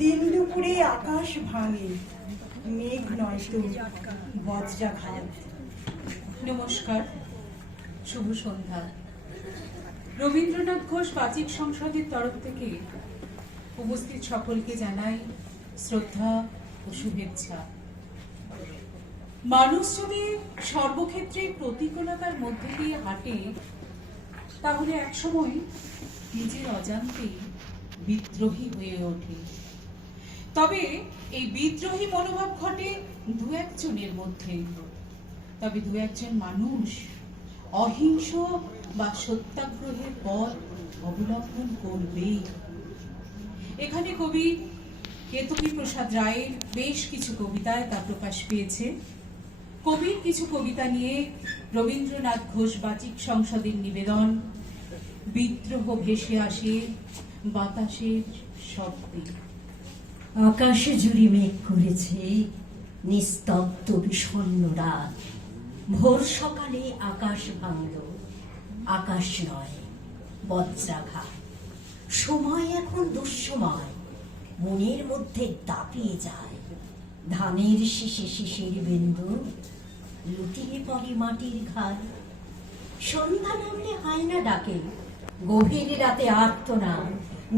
দিন দুপুরে আকাশ ভাঙে, মেঘ নয় তো বজ্রাঘাত নমস্কার, শুভ সন্ধ্যা। রবীন্দ্রনাথ ঘোষ বাচিক সংসদের তরফ থেকে উপস্থিত সকলকে জানাই শ্রদ্ধা ও শুভেচ্ছা। মানুষ যদি সর্বক্ষেত্রে প্রতিকূলতার মধ্যে দিয়ে হাঁটে, তাহলে একসময় নিজের অজান্তেই বিদ্রোহী হয়ে ওঠে। তবে এই বিদ্রোহী মনোভাব ঘটে দু একজনের মধ্যে। তবে দু একজন মানুষ অহিংস বা সত্যাগ্রহের পথ অবলম্বন করবেই এখানে কবি কেতকী প্রসাদ রায়ের বেশ কিছু কবিতায় তা প্রকাশ পেয়েছে। কবির কিছু কবিতা নিয়ে রবীন্দ্রনাথ ঘোষ বাচিক সংসদের নিবেদন, বিদ্রোহ ভেসে আসে বাতাসের শব্দে। আকাশে জুড়ি মেঘ করেছে নিস্তব্ধ বিষণ্ণ রাত। ভোর সকালে আকাশ ভাঙল, আকাশ নয়, বজ্রাঘাত। সময় এখন দুঃসময় মনের মধ্যে দাপিয়ে যায়। ধানের শিশে শিশির বিন্দু, লুটিয়ে পড়ে মাটির ঘাড় সন্ধ্যা নামলে হায়না ডাকে, গভীর রাতে আর্তনাদ।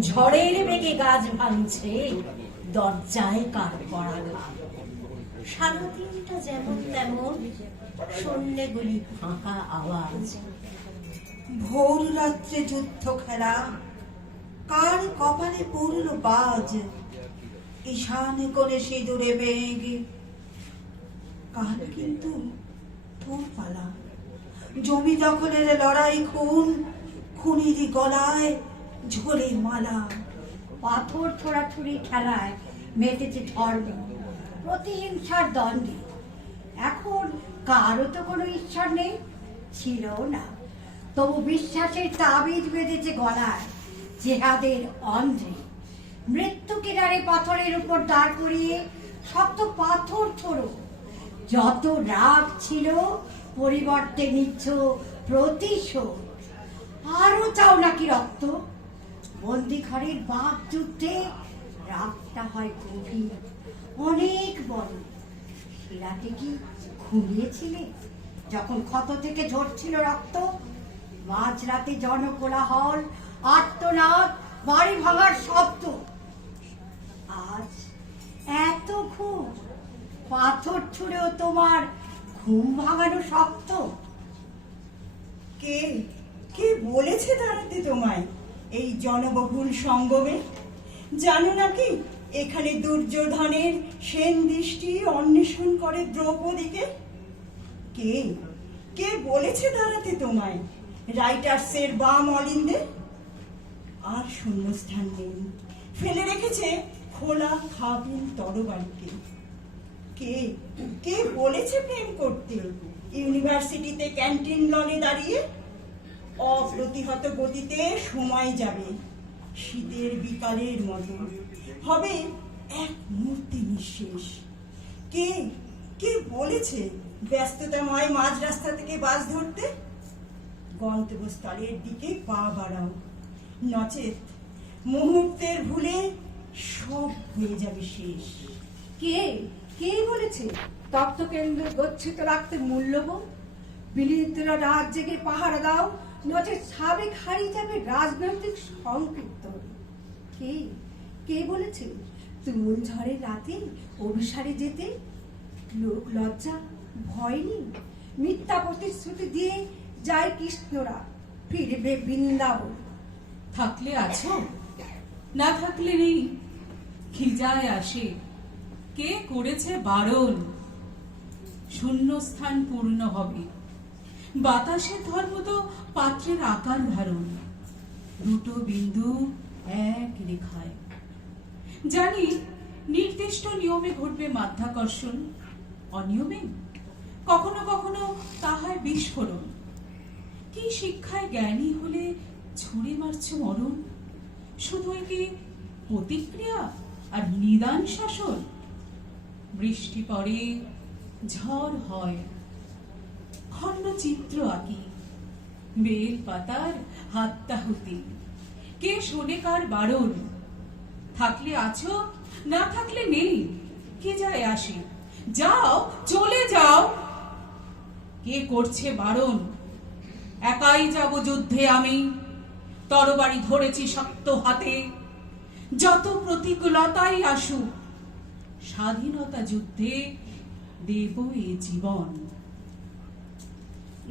ঝড়ের বেগে গাছ ভাঙছে দরজায় কার পড়াঘাত সারাদিনটা যেমন তেমন শূন্যে গুলি ফাঁকা আওয়াজ। ভোর রাত্রে যুদ্ধ খেলা। কার কপালে পড়ল বাজ? ঈশানে করে সিঁদুরে বেগ কাল কিন্তু পালা। জমি দখলের লড়াই খুন। খুনিরই গলায় ঝোলে মালা। পাথর ছোড়াছুড়ি খেলায় মেতেছে ধর্ম। প্রতিহিংসার দ্বন্দ্বে। এখন কারও তো কোনো ঈশ্বর নেই ছিল না। তবু বিশ্বাসের তাবিজ বেঁধেছে গলায় জেহাদের অন্ধ্রে। মৃত্যু কিনারে পাথরের উপর দাঁড় করিয়ে শত পাথর ছোড়ো। যত রাগ ছিল, পরিবর্তে নিচ্ছ প্রতিশোধ। আরও চাও নাকি রক্ত? বন্দি ঘরের বাঘ যুদ্ধে রাগটা হয় গভীর। অনেক বড়। শিলাটি কি ঘুমিয়েছিলে? যখন ক্ষত থেকে ঝরছিল রক্ত, মাঝরাতে জনকোলাহল, আর্তনাদ, বাড়ি ভাঙার শব্দ। আজ এত ঘুম। পাথর ছুঁড়েও তোমার ঘুম ভাঙানো শক্ত কে? কে বলেছে দাঁড়াতে তোমায়? এই জনবহুল সঙ্গমে? জানো নাকি, এখানে দুর্যোধনের সেন দৃষ্টি অন্বেষণ করে দ্রৌপদীকে? কে? কে বলেছে দাঁড়াতে তোমায়, রাইটার্সের বাম অলিন্দে? আর শূন্যস্থান নেই। ফেলে রেখেছে খোলা খাবিল তরবারিকে। কে? কে বলেছে প্রেম করতে? ইউনিভার্সিটিতে ক্যান্টিন লনে দাঁড়িয়ে অপ্রতিহত গতিতে সময় যাবে। শীতের বিকালের মতো। হবে এক মুহূর্তে নিঃশেষ। কে কে বলেছে ব্যস্ততাময় মাঝ রাস্তা থেকে বাস ধরতে? গন্তব্যস্থলের দিকে পা বাড়াও। নচেত মুহূর্তের ভুলে সব হয়ে যাবে শেষ। কে কে বলেছে তপ্তকেন্দ্র গচ্ছিত রাখতে মূল্যবোধ? বিলিতরা রাত জেগে পাহারা দাও। নচে সাবেক হারিয়ে যাবে রাজনৈতিক সংকীর্তন কে? কে বলেছে তুমুল ঝড়ের রাতে অভিসারে যেতে? লোক লজ্জা, ভয় নেই। মিথ্যা প্রতিশ্রুতি দিয়ে যায় কৃষ্ণরা, ফিরবে বৃন্দাবন। থাকলে আছো? না থাকলে নেই। খিজায় আসে। কে করেছে বারণ? শূন্যস্থান পূর্ণ হবে। বাতাসের ধর্ম তো পাত্রের আকার ধারণ। দুটো বিন্দু এক রেখায়। জানি নির্দিষ্ট নিয়মে ঘটবে মাধ্যাকর্ষণ। অনিয়মে? কখনো কখনো তাহার বিস্ফোরণ। কি শিক্ষায় জ্ঞানী হলে ছুঁড়ে মারছে মরণ? শুধু কি প্রতিক্রিয়া আর নিদান শাসন? বৃষ্টি পড়ে, ঝড় হয় খণ্ড চিত্র আঁকি। বেল, পাতার হাত্তাহুতি কে শোনে কার বারণ? থাকলে আছো, না থাকলে নেই। কে যায় আসে? যাও, চলে যাও। কে করছে বারণ? একাই যাব যুদ্ধে আমি। তরবারি ধরেছি শক্ত হাতে। যত প্রতিকূলতাই আসুক, স্বাধীনতা যুদ্ধে দেব এ জীবন।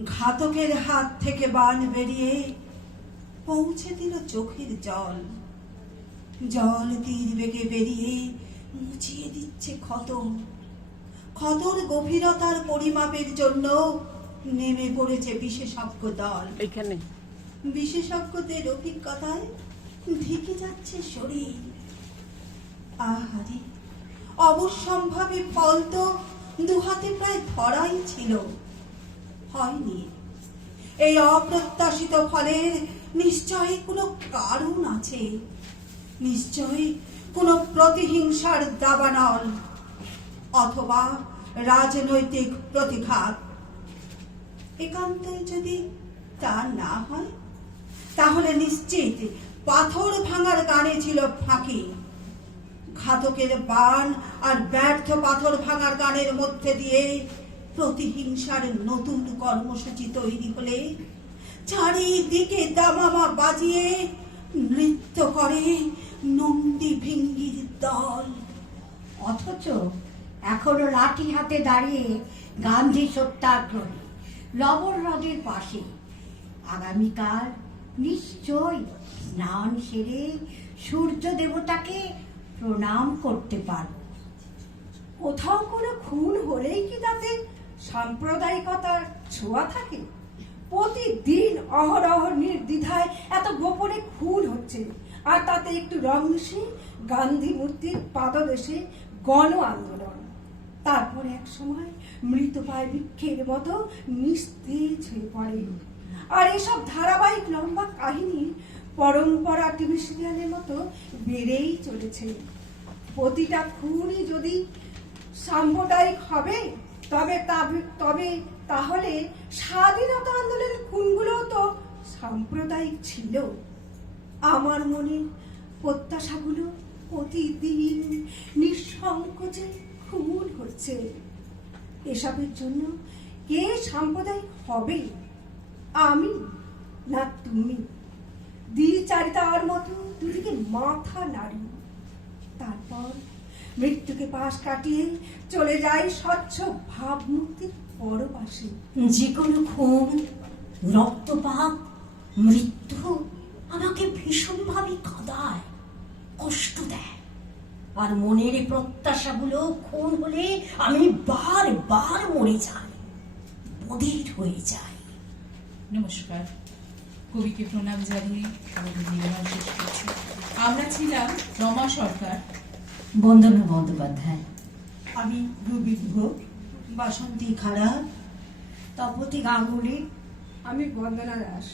ঘাতকের হাত থেকে বান বেরিয়ে পৌঁছে দিল চোখের জল। জল তীর বেগে বেরিয়ে মুছিয়ে দিচ্ছে ক্ষত ক্ষতর গভীরতার পরিমাপের জন্য নেমে পড়েছে বিশেষজ্ঞ দল। এখানে বিশেষজ্ঞদের অভিজ্ঞতায় ঢেকে যাচ্ছে শরীর। আহারে অবশ্যম্ভাবী ফল তো দুহাতে প্রায় ধরাই ছিল। হয়নি। এই অপ্রত্যাশিত ফলের নিশ্চয়ই কোনো কারণ আছে? নিশ্চয়ই কোনো প্রতিহিংসার দাবানল? অথবা রাজনৈতিক প্রতিঘাত? একান্তই যদি তা না হয়, তাহলে নিশ্চিত পাথর ভাঙার গানে ছিল ফাঁকি। ঘাতকের বান আর ব্যর্থ পাথর ভাঙার গানের মধ্যে দিয়ে প্রতিহিংসার নতুন কর্মসূচি তৈরি হলে চারিদিকে দামামা বাজিয়ে নৃত্য করে নন্দী ভিঙ্গির দল। অথচ এখনও লাঠি হাতে দাঁড়িয়ে গান্ধী সত্যাগ্রহী লবণ হ্রদের পাশে। আগামীকাল নিশ্চয় স্নান সেরে সূর্য দেবতাকে প্রণাম করতে পারব। কোথাও কোনো খুন হলেই কি তাতে সাম্প্রদায়িকতার ছোঁয়া থাকে? প্রতিদিন অহরহ নির্দ্বিধায় এত গোপনে খুন হচ্ছে। আর তাতে একটু রং গান্ধী মূর্তির পাদদেশে গণ আন্দোলন। তারপর এক সময় মৃত পায় বৃক্ষের মতো নিস্তেজ হয়ে পড়ে। আর এসব ধারাবাহিক লম্বা কাহিনী পরম্পরা টিভি সিরিয়ালের মতো বেড়েই চলেছে। প্রতিটা খুনই যদি সাম্প্রদায়িক হবে তবে তবে তাহলে স্বাধীনতা আন্দোলনের খুনগুলো তো সাম্প্রদায়িক ছিল। আমার মনে প্রত্যাশাগুলো প্রতিদিন নিঃসংকোচে খুন হচ্ছে। এসবের জন্য কে সাম্প্রদায়িক হবে? আমি না তুমি? দ্বিচারিতার মতো দুদিকে মাথা নাড়ি। তারপর মৃত্যুকে পাশ কাটিয়ে চলে যায় স্বচ্ছ ভাবমুক্তির পরপাশে। যে কোনো খুন রক্তপাত, মৃত্যু আমাকে ভীষণভাবে কাঁদায়, কষ্ট দেয়। আর মনের প্রত্যাশাগুলো খুন হলে আমি বার বার মরে যাই, বধির হয়ে যাই। নমস্কার। কবিকে প্রণাম জানিয়ে আমরা ছিলাম রমা সরকার বন্দনা বন্দ্যোপাধ্যায়। আমি রুবি ভোগ বাসন্তী খাড়া তপতি গাঙ্গুলি আমি বন্দনা দাস।